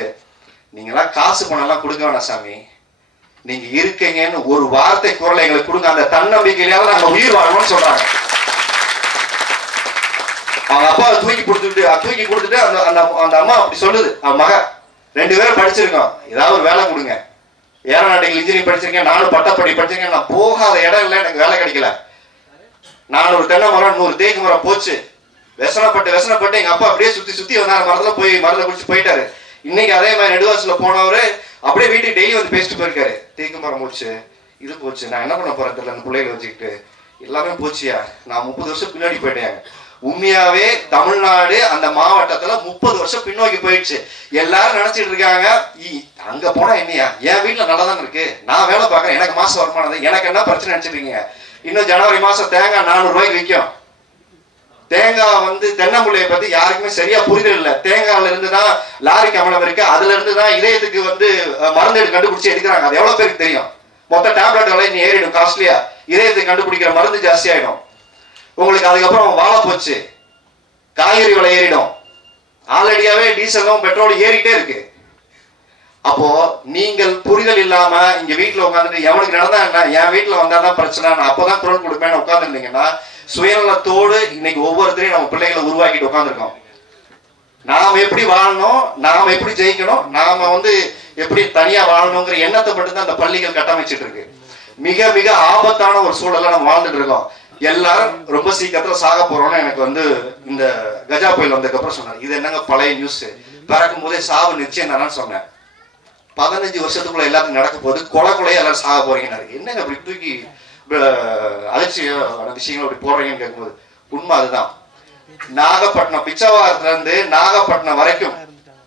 நீங்களாம் காசு பணம்லாம் கொடுக்க வேணாம் சாமி. நீங்க இருக்கீங்கன்னு ஒரு வார்த்தை குரலை எங்களுக்கு கொடுங்க. அந்த தன்னம்பிக்கையிலாவது நாங்கள் உயிர் வாழணும்னு சொல்றாங்க. அவங்க அப்பாவை தூக்கி கொடுத்துட்டு தூக்கி கொடுத்துட்டு அந்த அந்த அந்த அம்மா அப்படி சொல்லுது. அவன் மக ரெண்டு பேரும் படிச்சிருக்கோம். ஏதாவது ஒரு வேலை கொடுங்க. ஏரோநாட்டிக்கல் இன்ஜினியரிங் படிச்சிருக்கேன் நானும் பட்டப்படி படிச்சிருக்கேன். நான் போகாத இடம் இல்லை எனக்கு வேலை கிடைக்கல. நானூறு தென்னை மரம் நூறு தேக்கு மரம் போச்சு. வெசனப்பட்டு வெசனப்பட்டு எங்க அப்பா அப்படியே சுத்தி சுத்தி வந்தார். மரத்துல போய் மரத்துல குடிச்சு போயிட்டாரு. இன்னைக்கு அதே மாதிரி நெடுவாசல போனவரு அப்படியே வீட்டுக்கு டெய்லி வந்து பேசிட்டு போயிருக்காரு. தேக்கு மரம் முடிச்சு இது போச்சு. நான் என்ன பண்ண போறேன் தெரியல அந்த பிள்ளைகளை வச்சுக்கிட்டு. எல்லாமே போச்சியா? நான் முப்பது வருஷம் பின்னாடி போயிட்டேன். உண்மையாவே தமிழ்நாடு அந்த மாவட்டத்துல முப்பது வருஷம் பின்னோக்கி போயிடுச்சு. எல்லாரும் நினைச்சிட்டு இருக்காங்க அங்க போனா என்னையா? என் வீட்டுல நல்லா தானே இருக்கு. நான் வேலை பார்க்கறேன். எனக்கு மாசம் வருமானம் எனக்கு என்ன பிரச்சனை நினைச்சிருக்கீங்க இன்னும் ஜனவரி மாசம் தேங்காய் நானூறு ரூபாய்க்கு விற்கும் தேங்காய் வந்து தென்னம்பிள்ளையை பத்தி யாருக்குமே சரியா புரிதல் இல்ல. தேங்காயில இருந்து தான் லாரிக்கு அமலம் இருக்கு. அதுல இருந்து தான் இதயத்துக்கு வந்து மருந்து எடுத்து கண்டுபிடிச்சு எடுக்கிறாங்க. அது எவ்வளவு பேருக்கு தெரியும்? மொத்த டேப்லெட் விலை நீ ஏறிடும். காஸ்ட்லியா. இதயத்தை கண்டுபிடிக்கிற மருந்து ஜாஸ்தி ஆயிடும். உங்களுக்கு அதுக்கப்புறம் வாழை போச்சு. காய்கறி விலை ஏறிடும். ஆல்ரெடியாவே டீசலும் பெட்ரோல் ஏறிட்டே இருக்கு. அப்போ நீங்கள் புரிதல் இல்லாம இங்க வீட்டுல உட்காந்துட்டு எவனுக்கு நடந்தா என்ன? என் வீட்டுல வந்தாதான் பிரச்சனை. நான் அப்பதான் குரல் கொடுப்பேன் உட்காந்துருந்தீங்கன்னா சுயநலத்தோடு இன்னைக்கு ஒவ்வொருத்தரையும் நம்ம பிள்ளைகளை உருவாக்கிட்டு உட்காந்துருக்கோம் நாம் எப்படி வாழணும்? நாம் எப்படி ஜெயிக்கணும்? நாம வந்து எப்படி தனியா வாழணுங்கிற எண்ணத்தை மட்டும்தான் அந்த பள்ளிகள் கட்டமைச்சிட்டு இருக்கு. மிக மிக ஆபத்தான ஒரு சூழல்ல நம்ம வாழ்ந்துட்டு இருக்கோம். எல்லாரும் ரொம்ப சீக்கிரத்துல சாக போறோம்னு எனக்கு வந்து இந்த கஜா புயல் வந்ததுக்கு அப்புறம் சொன்னார். இது என்னங்க பழைய நியூஸ் பிறக்கும் போதே சாவு நிச்சயம் தானே சொன்னேன். பதினஞ்சு வருஷத்துக்குள்ள எல்லாத்துக்கும் நடக்க போகுது. கொலை கொலையா எல்லாரும் சாக போறீங்கன்னாரு. என்னங்க அப்படி தூக்கி அதிர்ச்சியான விஷயங்கள் அப்படி போடுறீங்கன்னு கேட்கும்போது உண்மை அதுதான். நாகப்பட்டினம் பிச்சாவாரத்துல இருந்து நாகப்பட்டினம் வரைக்கும்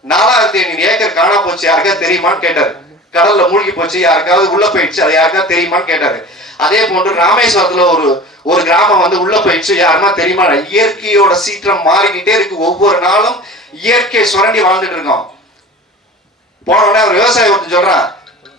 நாலாயிரத்தி ஐநூறு ஏக்கர் காணா போச்சு. யாருக்காவது தெரியுமான்னு கேட்டாரு. கடல்ல மூழ்கி போச்சு. யாருக்காவது உள்ள போயிடுச்சு. அது யாருக்காவது தெரியுமான்னு கேட்டாரு. அதே போன்று ராமேஸ்வரத்துல ஒரு ஒரு கிராமம் வந்து உள்ள போயிடுச்சு. யாருன்னா தெரியுமா? இயற்கையோட சீற்றம் மாறிக்கிட்டே இருக்கு. ஒவ்வொரு நாளும் இயற்கை சுரண்டி வாழ்ந்துட்டு இருக்கோம். போன உடனே ஒரு விவசாயி ஒருத்தன் சொல்றான்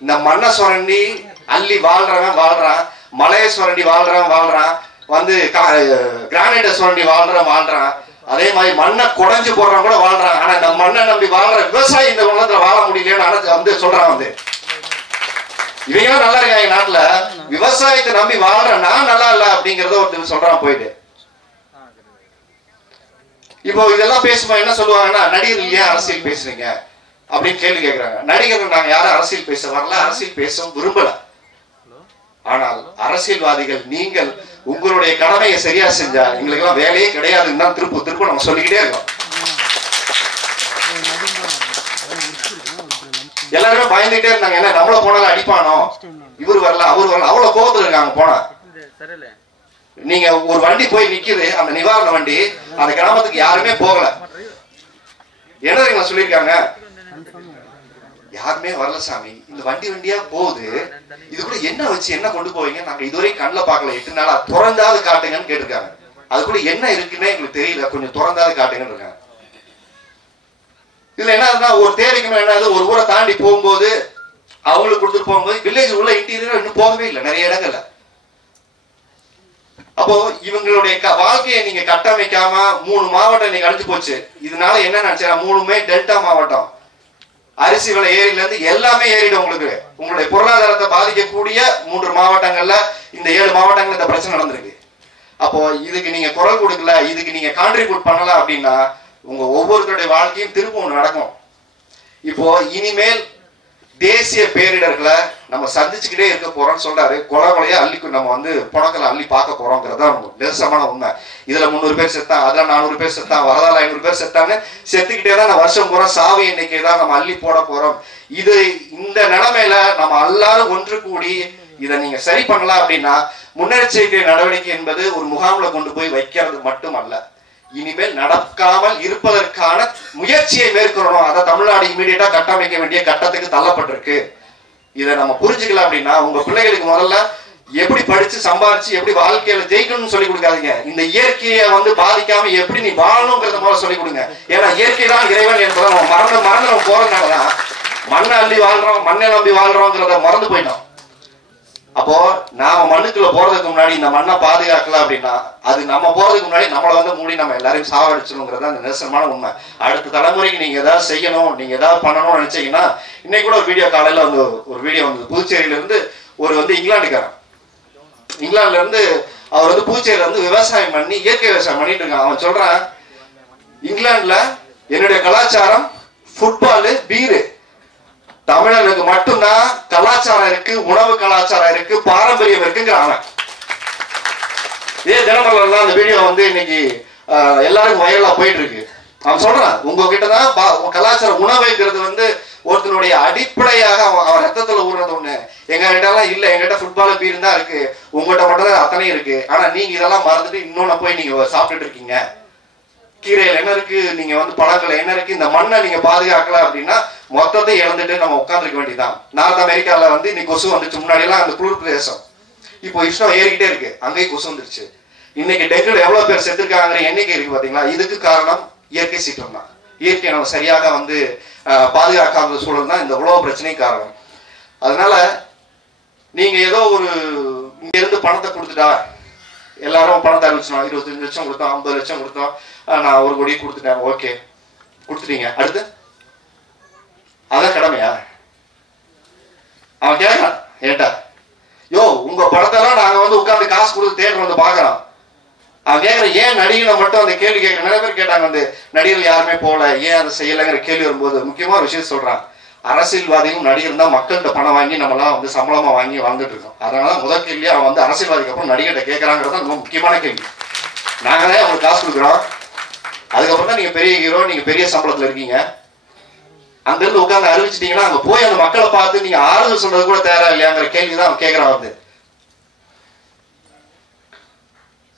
இந்த மண்ணை சுரண்டி அள்ளி வாழ்றவன் வாழ்றான். மலையை சுரண்டி வாழ்றவன் வாழ்றான். வந்து கிரானைட்டை சுரண்டி வாழ்றவன் வாழ்றான். அதே மாதிரி மண்ணை குடைஞ்சு போடுறவன் கூட வாழ்றான். ஆனா இந்த மண்ணை நம்பி வாழ்ற விவசாயி இந்த உலகத்துல வாழ முடியலன்னு வந்து சொல்றான் வந்து. இவங்க நல்லா இருக்காங்க நாட்டுல? விவசாயத்தை நம்பி வாழ்ற நான் நல்லா இல்ல அப்படிங்கறத ஒருத்தர் சொல்றான் போயிட்டு. இப்போ இதெல்லாம் பேசும்போது என்ன சொல்லுவாங்கன்னா நடிகர்கள் ஏன் அரசியல் பேசுறீங்க? அப்படின்னு கேள்வி கேட்கிறாங்க நடிகர்கள் நாங்க யாரும் அரசியல் பேச வரல அரசியல் பேச விரும்பல. ஆனால் அரசியல்வாதிகள் நீங்கள் உங்களுடைய கடமையை சரியா செஞ்சா எங்களுக்கு எல்லாம் வேலையே கிடையாதுன்னு தான் திருப்பு திரும்ப நம்ம சொல்லிக்கிட்டே இருக்கோம். எல்லாருமே பயந்துட்டே இருந்தாங்க. என்ன நம்மள போனாலும் அடிப்பானோ? இவர் வரல அவர் வரல. அவ்வளவு கோபத்துல இருக்காங்க போனா. நீங்க ஒரு வண்டி போய் நிக்குது அந்த நிவாரண வண்டி அந்த கிராமத்துக்கு யாருமே போகல. என்ன தெரியுமா சொல்லியிருக்காங்க? யாருமே வரல சாமி. இந்த வண்டி வண்டியா போகுது. இது கூட என்ன வச்சு என்ன கொண்டு போவீங்க? நாங்க இதுவரை கண்ணில் பார்க்கல. எட்டு நாளா திறந்தாவது காட்டுங்கன்னு கேட்டிருக்காங்க. அது கூட என்ன இருக்குன்னே எங்களுக்கு தெரியல. கொஞ்சம் திறந்தாவது காட்டுங்கன்னு இருக்காங்க. இதுல என்ன ஒரு தேவைக்கு மேல என்ன ஒரு ஊரை தாண்டி போகும்போது அவங்களுக்கு கொடுத்துட்டு போகும்போது வில்லேஜ் உள்ள இன்டீரியர் இன்னும் போகவே இல்லை நிறைய இடங்கள்ல. அப்போ இவங்களுடைய க- வாழ்க்கையை நீங்க கட்டமைக்காம மூணு மாவட்டம் நீங்க அழிஞ்சு போச்சு. இதனால என்ன நினைச்சா மூணுமே டெல்டா மாவட்டம். அரிசி விலை ஏரியில இருந்து எல்லாமே ஏறிடும் உங்களுக்கு. உங்களுடைய பொருளாதாரத்தை பாதிக்கக்கூடிய மூன்று மாவட்டங்கள்ல இந்த ஏழு மாவட்டங்கள்ல இந்த பிரச்சனை நடந்திருக்கு. அப்போ இதுக்கு நீங்க குரல் கொடுக்கல இதுக்கு நீங்க கான்ட்ரிபியூட் பண்ணல அப்படின்னா உங்க ஒவ்வொருத்தருடைய வாழ்க்கையும் திரும்ப நடக்கும். இப்போ இனிமேல் தேசிய பேரிடர்களை நம்ம சந்திச்சுக்கிட்டே இருக்க போறோம்னு சொல்றாரு. கொலை கொலையா அள்ளி நம்ம வந்து புணக்கல அள்ளி பார்க்க போறோங்கிறது தான் நெருசமான உண்மை. இதுல முந்நூறு பேர் செத்தான் அதில் நானூறு பேர் செத்தான் வரதால ஐநூறு பேர் செத்தான்னு செத்துக்கிட்டே தான் நான் வருஷம் பூரா சாவு எண்ணிக்கை தான் நம்ம அள்ளி போட போறோம். இது இந்த நிலைமையில நம்ம எல்லாரும் ஒன்று கூடி இதை நீங்க சரி பண்ணலாம் அப்படின்னா முன்னெச்சரிக்கை நடவடிக்கை என்பது ஒரு முகாமில் கொண்டு போய் வைக்கிறது மட்டும் அல்ல இனிமேல் நடக்காமல் இருப்பதற்கான முயற்சியை மேற்கொள்ளணும். அதை தமிழ்நாடு இமீடியட்டா கட்டமைக்க வேண்டிய கட்டத்துக்கு தள்ளப்பட்டிருக்கு. இதை நம்ம புரிஞ்சுக்கலாம் அப்படின்னா உங்க பிள்ளைகளுக்கு முதல்ல எப்படி படிச்சு சம்பாரிச்சு எப்படி வாழ்க்கையில ஜெயிக்கணும்னு சொல்லி கொடுக்காதீங்க. இந்த இயற்கையை வந்து பாதிக்காம எப்படி நீ வாழணுங்கிறத போல சொல்லி கொடுங்க. ஏன்னா இயற்கை தான் இறைவன் என்பதை நம்ம மறந்து மறந்து நம்ம போறதுனாலதான் மண்ணை அள்ளி வாழ்றோம் மண்ணை நம்பி வாழ்றோங்கிறத மறந்து போயிட்டோம். அப்போ நாம மண்ணுக்குள்ள போறதுக்கு முன்னாடி இந்த மண்ணை பாதுகாக்கல அப்படின்னா அது நம்ம போறதுக்கு முன்னாடி நம்மளை வந்து மூடி நம்ம எல்லாரையும் சாவடிச்சிடணுங்கிறது அந்த நிரசனமான உண்மை. அடுத்த தலைமுறைக்கு நீங்க ஏதாவது செய்யணும் நீங்க ஏதாவது பண்ணணும்னு நினைச்சீங்கன்னா இன்னைக்கு கூட ஒரு வீடியோ காலையில வந்து ஒரு வீடியோ வந்து புதுச்சேரியில இருந்து ஒரு வந்து இங்கிலாந்துக்காரன். இங்கிலாந்துல இருந்து அவர் வந்து புதுச்சேரியில வந்து விவசாயம் பண்ணி இயற்கை விவசாயம் பண்ணிட்டு இருக்கான். அவன் சொல்றான் இங்கிலாந்துல என்னுடைய கலாச்சாரம் ஃபுட்பாலு பீரு தமிழனுக்கு மட்டும்தான் கலாச்சாரம் இருக்கு உணவு கலாச்சாரம் இருக்கு பாரம்பரியம் இருக்குங்கிறாங்க அவன். இதே தினமலர்ல அந்த வீடியோ வந்து இன்னைக்கு எல்லாருக்கும் வயலா போயிட்டு இருக்கு அவன் சொல்றான் உங்ககிட்ட தான் பா- உங்க கலாச்சார உணவுங்கிறது வந்து ஒருத்தனுடைய அடிப்படையாக அவன் அவன் ரத்தத்துல ஊடுறது ஒண்ணு. எங்க கிட்ட எல்லாம் இல்ல எங்கிட்ட ஃபுட்பால் பீர் தான் இருக்கு. உங்ககிட்ட மட்டும் தான் அத்தனையும் இருக்கு. ஆனா நீங்க இதெல்லாம் மறந்துட்டு இன்னொன்னு போய் நீங்க சாப்பிட்டுட்டு இருக்கீங்க. கீரையில் என்ன இருக்கு? நீங்க வந்து பழங்கள் என்ன இருக்கு? இந்த மண்ணை நீங்க பாதுகாக்கல அப்படின்னா மொத்தத்தை இழந்துட்டு நம்ம உட்காந்துருக்க வேண்டியதுதான். நார்த் அமெரிக்காவில் வந்து இன்னைக்கு கொசு வந்துச்சு. முன்னாடியெல்லாம் அந்த குளிர் பிரதேசம். இப்போ இஷ்டம் ஏறிக்கிட்டே இருக்கு. அங்கேயும் கொசு வந்துருச்சு. இன்னைக்கு டெங்குல எவ்வளோ பேர் செத்துருக்காங்கிற எண்ணிக்கை இருக்கு பார்த்தீங்களா இதுக்கு காரணம் இயற்கை சீற்றம் தான். இயற்கை நம்ம சரியாக வந்து பாதுகாக்காத சூழல் தான் இந்த உலக பிரச்சனைக்கு காரணம். அதனால நீங்க ஏதோ ஒரு இங்கேருந்து பணத்தை கொடுத்துட்டா எல்லாரும் பணத்தை அறிவிச்சோம் இருபத்தஞ்சு லட்சம் கொடுத்தோம் ஐம்பது லட்சம் கொடுத்தோம். நான் ஒரு கோடி கொடுத்துட்டேன். ஓகே. கொடுத்துட்டீங்க. அடுத்து? அதான் கடமையா? அவன் கேட்கறான் ஏட்டா யோ உங்க படத்தெல்லாம் நாங்க வந்து உட்காந்து காசு கொடுத்து தேட்டர் வந்து பாக்குறோம் அவன் கேட்கற ஏன் நடிகனை மட்டும் அந்த கேள்வி கேட்க நிறைய பேர் கேட்டாங்க வந்து நடிகர்கள் யாருமே போகல ஏன் அதை செய்யலைங்கிற கேள்வி வரும்போது முக்கியமா விஷயம் சொல்றான். அரசியல்வாதியும் நடிகர் தான் மக்கள்கிட்ட பணம் வாங்கி நம்மலாம் வந்து சம்பளமா வாங்கி வாழ்ந்துட்டு இருக்கோம். அதனால முதல் கேள்வி அவன் வந்து அரசியல்வாதிக்கு அப்புறம் நடிகர்கிட்ட கேட்கறாங்கிறது தான் ரொம்ப முக்கியமான கேள்வி. நாங்களே தான் அவங்களுக்கு காசு கொடுக்குறோம். அதுக்கப்புறம் தான் நீங்க பெரிய ஹீரோ நீங்க பெரிய சம்பளத்துல இருக்கீங்க. அங்க இருந்து உட்கார்ந்து அறிவிச்சிட்டீங்கன்னா அங்க போய் அந்த மக்களை பார்த்து நீங்க ஆறுதல் சொல்றது கூட தேவை இல்லையாங்கிற கேள்வி தான் அவன் கேட்கறான் வந்து.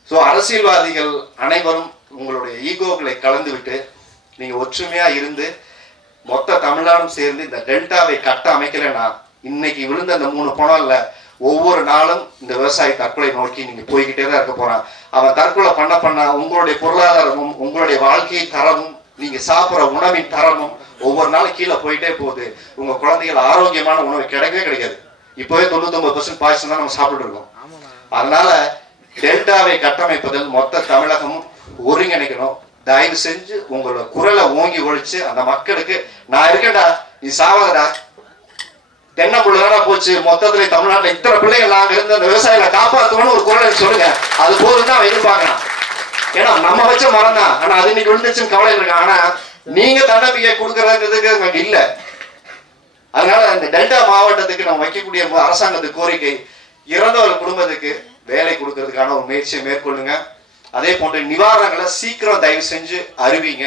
ஸோ அரசியல்வாதிகள் அனைவரும் உங்களுடைய ஈகோக்களை கலந்து விட்டு நீங்க ஒற்றுமையா இருந்து மொத்த தமிழ்நாடும் சேர்ந்து இந்த டெல்டாவை கட்ட அமைக்கலைன்னா இன்னைக்கு விழுந்த அந்த மூணு பணம் இல்லை ஒவ்வொரு நாளும் இந்த விவசாயி தற்கொலை நோக்கி நீங்க போய்கிட்டே தான் இருக்க போறான். அவன் தற்கொலை பண்ண பண்ண உங்களுடைய பொருளாதாரமும் உங்களுடைய வாழ்க்கை தரமும் நீங்க சாப்பிடுற உணவின் தரமும் ஒவ்வொரு நாளும் கீழே போயிட்டே போகுது. உங்க குழந்தைகள் ஆரோக்கியமான உணவு கிடைக்கவே கிடைக்காது. இப்போவே தொண்ணூத்தொன்பது பர்சன்ட் பாய்ச்சல் தான் நம்ம சாப்பிட்டு இருக்கோம். அதனால டெல்டாவை கட்டமைப்பதில் மொத்த தமிழகமும் ஒருங்கிணைக்கணும். தயவு செஞ்சு உங்களோட குரலை ஓங்கி ஒழிச்சு அந்த மக்களுக்கு நான் இருக்கேன்டா நீ சாவாதடா தென்னம்புள்ளதான போச்சு. மொத்தத்துல தமிழ்நாட்டுல இத்தனை பிள்ளைகள் நாங்க இருந்து அந்த விவசாயிகளை காப்பாத்தணும்னு ஒரு குரலை சொல்லுங்க. அது போதும் தான் எதிர்பார்க்கலாம் ஏன்னா நம்ம வச்ச மரம் தான் ஆனா அது இன்னைக்கு விழுந்துச்சுன்னு கவலை இருக்கான் ஆனா நீங்க தன்னம்பிக்கை கொடுக்கறதுக்கு அங்க இல்ல. அதனால இந்த டெல்டா மாவட்டத்துக்கு நம்ம வைக்கக்கூடிய அரசாங்கத்து கோரிக்கை இறந்தவர் குடும்பத்துக்கு வேலை கொடுக்கறதுக்கான ஒரு முயற்சியை மேற்கொள்ளுங்க. அதே போன்று நிவாரணங்களை சீக்கிரம் தயவு செஞ்சு அறிவிங்க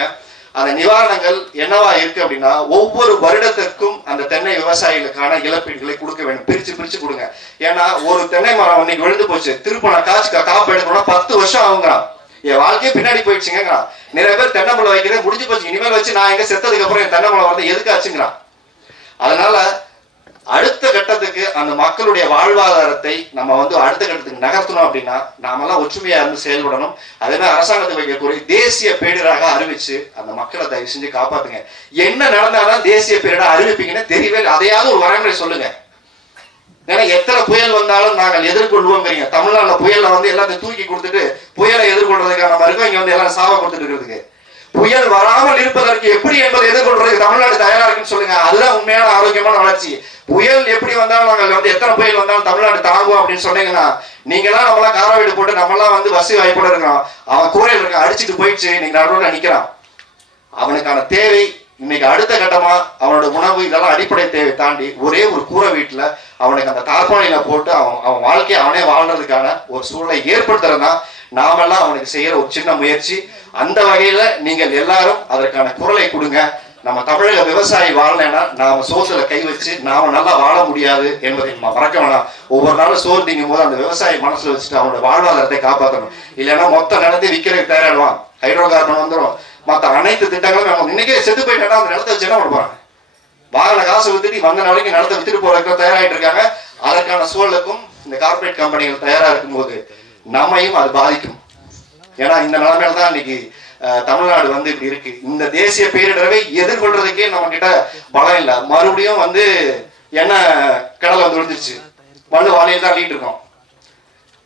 அந்த நிவாரணங்கள் என்னவா இருக்கு அப்படின்னா ஒவ்வொரு வருடத்திற்கும் அந்த தென்னை விவசாயிகளுக்கான இழப்பீடுகளை கொடுக்க வேண்டும். பிரிச்சு பிரிச்சு கொடுங்க. ஏன்னா ஒரு தென்னை மரம் இன்னைக்கு விழுந்து போச்சு. திருப்பணம் காசு காப்பு எடுக்கணும்னா பத்து வருஷம் ஆகுங்கிறான். என் வாழ்க்கையே பின்னாடி போயிடுச்சுங்க நிறைய பேர் தென்னை வைக்கிறேன் முடிஞ்சு போச்சு. இனிமேல் வச்சு நான் எங்க செத்ததுக்கு அப்புறம் என் தென்னை வந்து எதுக்கு அதனால அடுத்த கட்டத்துக்கு அந்த மக்களுடைய வாழ்வாதாரத்தை நம்ம வந்து அடுத்த கட்டத்துக்கு நகர்த்தணும் அப்படின்னா நாமெல்லாம் ஒற்றுமையா இருந்து செயல்படணும். அதே மாதிரி அரசாங்கத்தை வைக்கக்கூடிய தேசிய பேரிடராக அறிவிச்சு அந்த மக்களை தயவு செஞ்சு காப்பாத்துங்க. என்ன நடந்தாலும் தேசிய பேரிடர் அறிவிப்பீங்கன்னு தெரியவே அதையாவது ஒரு வரமுறை சொல்லுங்க. ஏன்னா எத்தனை புயல் வந்தாலும் நாங்கள் எதிர்கொள்வோங்கிறீங்க தமிழ்நாட்டில் புயல்ல வந்து எல்லாத்தையும் தூக்கி கொடுத்துட்டு புயலை எதிர்கொள்றதுக்கான நம்ம இருக்கோம் இங்க வந்து எல்லாம் சாவ கொடுத்துட்டு இருக்கிறதுக்கு. புயல் வராமல் இருப்பதற்கு எப்படி என்பதை எதிர்கொள்றதுக்கு தமிழ்நாடு தயாரா இருக்குன்னு சொல்லுங்க. அதுதான் உண்மையான ஆரோக்கியமான வளர்ச்சி. புயல் எப்படி வந்தாலும் நாங்கள் வந்து எத்தனை புயல் வந்தாலும் தமிழ்நாடு தாங்குவோம் அப்படின்னு சொன்னீங்கன்னா நீங்களாம் நம்மளாம் கார வீடு போட்டு நம்மளாம் வந்து வசதி வாய்ப்போட இருக்கிறோம். அவன் கூரையில் இருக்கான் அடிச்சுட்டு போயிடுச்சு நீங்க நடுவில் நிக்கிறான். அவனுக்கான தேவை இன்னைக்கு அடுத்த கட்டமா அவனோட உணவு இதெல்லாம் அடிப்படை தேவை தாண்டி ஒரே ஒரு கூரை வீட்டுல அவனுக்கு அந்த தார்பானையில போட்டு அவன் அவன் வாழ்க்கையை அவனே வாழ்றதுக்கான ஒரு சூழலை ஏற்படுத்துறதுதான் நாமெல்லாம் அவனுக்கு செய்யற ஒரு சின்ன முயற்சி. அந்த வகையில நீங்கள் எல்லாரும் அதற்கான குரலை கொடுங்க. நம்ம தமிழக விவசாயி வாழலைன்னா நாம சோத்துல கை வச்சு நாம நல்லா வாழ முடியாது என்பதை நம்ம மறக்க வேணாம். ஒவ்வொரு நாளும் சோறு திங்கும் போது அந்த விவசாயி மனசுல வச்சுட்டு அவனோட வாழ்வாதாரத்தை காப்பாற்றணும் இல்லைன்னா மொத்த நிலத்தை விற்கிறதுக்கு தயாரிடுவான் ஹைட்ரோ கார்பன் வந்துடும் மற்ற அனைத்து திட்டங்களும் நம்ம இன்னைக்கே செத்து போயிட்டா அந்த நிலத்தை வச்சு என்ன பண்ணுவாங்க போறாங்க? வாங்கின காசு வித்துட்டு வந்த நாளைக்கு நிலத்தை வித்துட்டு போறதுக்கு தயாராகிட்டு இருக்காங்க. அதற்கான சூழலுக்கும் இந்த கார்ப்பரேட் கம்பெனிகள் தயாரா இருக்கும்போது நம்மையும் அது பாதிக்கும். ஏன்னா இந்த நிலைமையில தான் இன்னைக்கு தமிழ்நாடு வந்து இப்படி இருக்கு. இந்த தேசிய பேரிடரை எதிர்கொள்றதுக்கே நம்ம கிட்ட பலம் இல்லை. மறுபடியும் வந்து என்ன கடலை வந்து விழுந்துருச்சு. மண்ணு வாழையில் தான் அள்ளிட்டு இருக்கோம்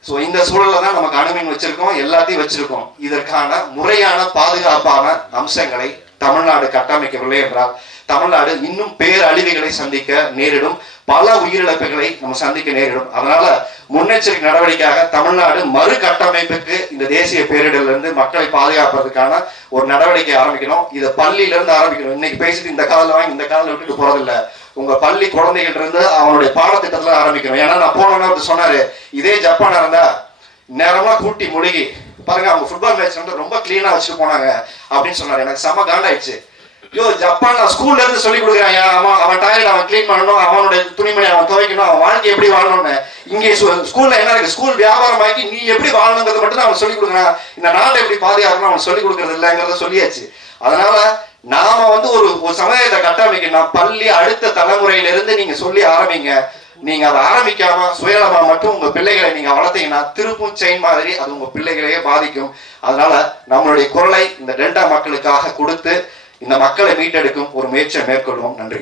ஸோ இந்த சூழலில் தான் நமக்கு அணுமின் வச்சிருக்கோம் எல்லாத்தையும் வச்சிருக்கோம். இதற்கான முறையான பாதுகாப்பான அம்சங்களை தமிழ்நாடு கட்டமைக்கவில்லை என்றால் தமிழ்நாடு இன்னும் பேரழிவுகளை சந்திக்க நேரிடும். பல உயிரிழப்புகளை நம்ம சந்திக்க நேரிடும். அதனால முன்னெச்சரிக்கை நடவடிக்கையாக தமிழ்நாடு மறு கட்டமைப்புக்கு இந்த தேசிய பேரிடர்ல இருந்து மக்களை பாதுகாப்பதற்கான ஒரு நடவடிக்கை ஆரம்பிக்கணும். இதை பள்ளியில இருந்து ஆரம்பிக்கணும். இன்னைக்கு பேசிட்டு இந்த காலில் வாங்கி இந்த காலில் விட்டுட்டு போறதில்ல. உங்க பள்ளி குழந்தைகள் இருந்து அவனுடைய பாடத்திட்டத்துல ஆரம்பிக்கணும். ஏன்னா நான் போனோன்னு அவர் சொன்னாரு இதே ஜப்பானா இருந்தா நேரமா கூட்டி முழுகி பாருங்க அவங்க ஃபுட்பால் மேட்ச் வந்து ரொம்ப கிளீனா வச்சுட்டு போனாங்க அப்படின்னு சொன்னாரு. எனக்கு செம காண்டாயிடுச்சு. ஐயோ ஜப்பான் ஸ்கூல்ல இருந்து சொல்லி கொடுக்குறாங்க அவன் அவன் டாய்லெட் அவன் க்ளீன் பண்ணணும் அவனுடைய துணிமணி அவன் துவைக்கணும் அவன் வாழ்க்கை எப்படி வாழணும்னு. இங்கே ஸ்கூல்ல என்ன இருக்கு? ஸ்கூல் வியாபாரம் வியாபாரமாக்கி நீ எப்படி வாழணுங்கிறத மட்டும் அவன் சொல்லி கொடுக்குறான். இந்த நாட்டை எப்படி பாதுகாக்கணும் அவன் சொல்லி கொடுக்கறது இல்லைங்கிறத சொல்லியாச்சு. அதனால நாம வந்து ஒரு ஒரு சமுதாயத்தை கட்டமைக்கணும் பள்ளி அடுத்த தலைமுறையிலிருந்து நீங்க சொல்லி ஆரம்பிங்க. நீங்க அதை ஆரம்பிக்காம சுயநலமா மட்டும் உங்க பிள்ளைகளை நீங்க வளர்த்தீங்கன்னா திருப்பும் செயின் மாதிரி அது உங்க பிள்ளைகளையே பாதிக்கும். அதனால நம்மளுடைய குரலை இந்த டெல்டா மக்களுக்காக கொடுத்து இந்த மக்களை மீட்டெடுக்கும் ஒரு முயற்சியை மேற்கொள்வோம். நன்றி.